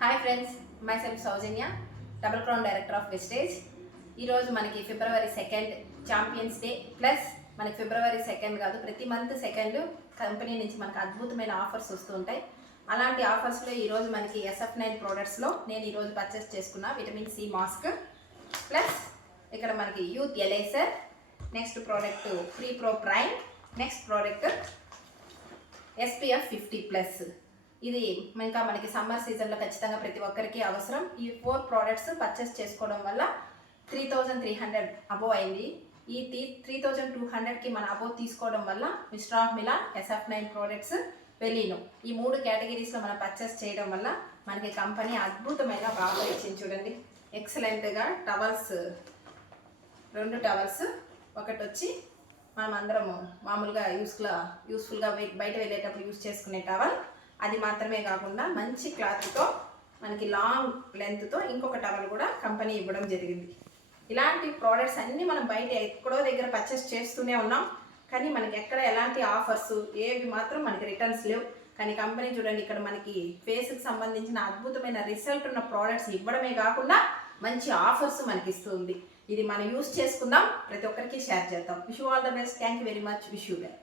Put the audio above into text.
Hi friends, myself Soujanya, double crown director of Vestige. ఈరోజు మనకి ఫిబ్రవరి 2 champions day plus మనకి ఫిబ్రవరి 2 కాదు, ప్రతి మంత్ 2 కంపెనీ నుంచి మనకు అద్భుతమైన ఆఫర్స్ వస్తూ ఉంటాయి. అలాంటి ఆఫర్స్లో ఈరోజు మనకి SF9 ప్రోడక్ట్స్లో నేను ఈరోజు పర్చేస్ చేసుకున్న విటమిన్ సి మాస్క్ ప్లస్ ఇక్కడ మనకి youth elixir, next product free pro prime, next product SPF 50+. ఇది ఇంకా మనకి సమ్మర్ సీజన్లో ఖచ్చితంగా ప్రతి ఒక్కరికి అవసరం. ఈ 4 ప్రోడక్ట్స్ పర్చేస్ చేసుకోవడం వల్ల 3300 అబోవ్ అయింది. ఈ 3200కి మన అబోవ్ తీసుకోవడం వల్ల mister of Milan, SF9 products, వెలీనో ఈ 3 కేటగిరీస్లో మనం పర్చేస్ చేయడం వల్ల మనకి కంపెనీ అద్భుతమైన బాగా ఇచ్చింది. చూడండి, ఎక్సలెంట్గా టవల్స్, 2 టవల్స్, ఒకటి వచ్చి మనం అందరము మామూలుగా యూస్ఫుల్గా బయట వెళ్ళేటప్పుడు యూస్ చేసుకునే టవల్, అది మాత్రమే కాకుండా మంచి క్లాత్తో మనకి లాంగ్ లెంత్తో ఇంకొక టవల్ కూడా కంపెనీ ఇవ్వడం జరిగింది. ఇలాంటి ప్రోడక్ట్స్ అన్నీ మనం బయట ఎక్కడో దగ్గర పర్చేస్ చేస్తూనే ఉన్నాం, కానీ మనకి ఎక్కడ ఎలాంటి ఆఫర్స్ ఏవి మాత్రం మనకి రిటర్న్స్ లేవు. కానీ కంపెనీ చూడండి, ఇక్కడ మనకి ఫేస్కి సంబంధించిన అద్భుతమైన రిజల్ట్ ఉన్న ప్రోడక్ట్స్ ఇవ్వడమే కాకుండా మంచి ఆఫర్స్ మనకి ఇస్తుంది. ఇది మనం యూస్ చేసుకుందాం, ప్రతి ఒక్కరికి షేర్ చేద్దాం. Wish you all the best. Thank you very much. Wish you well.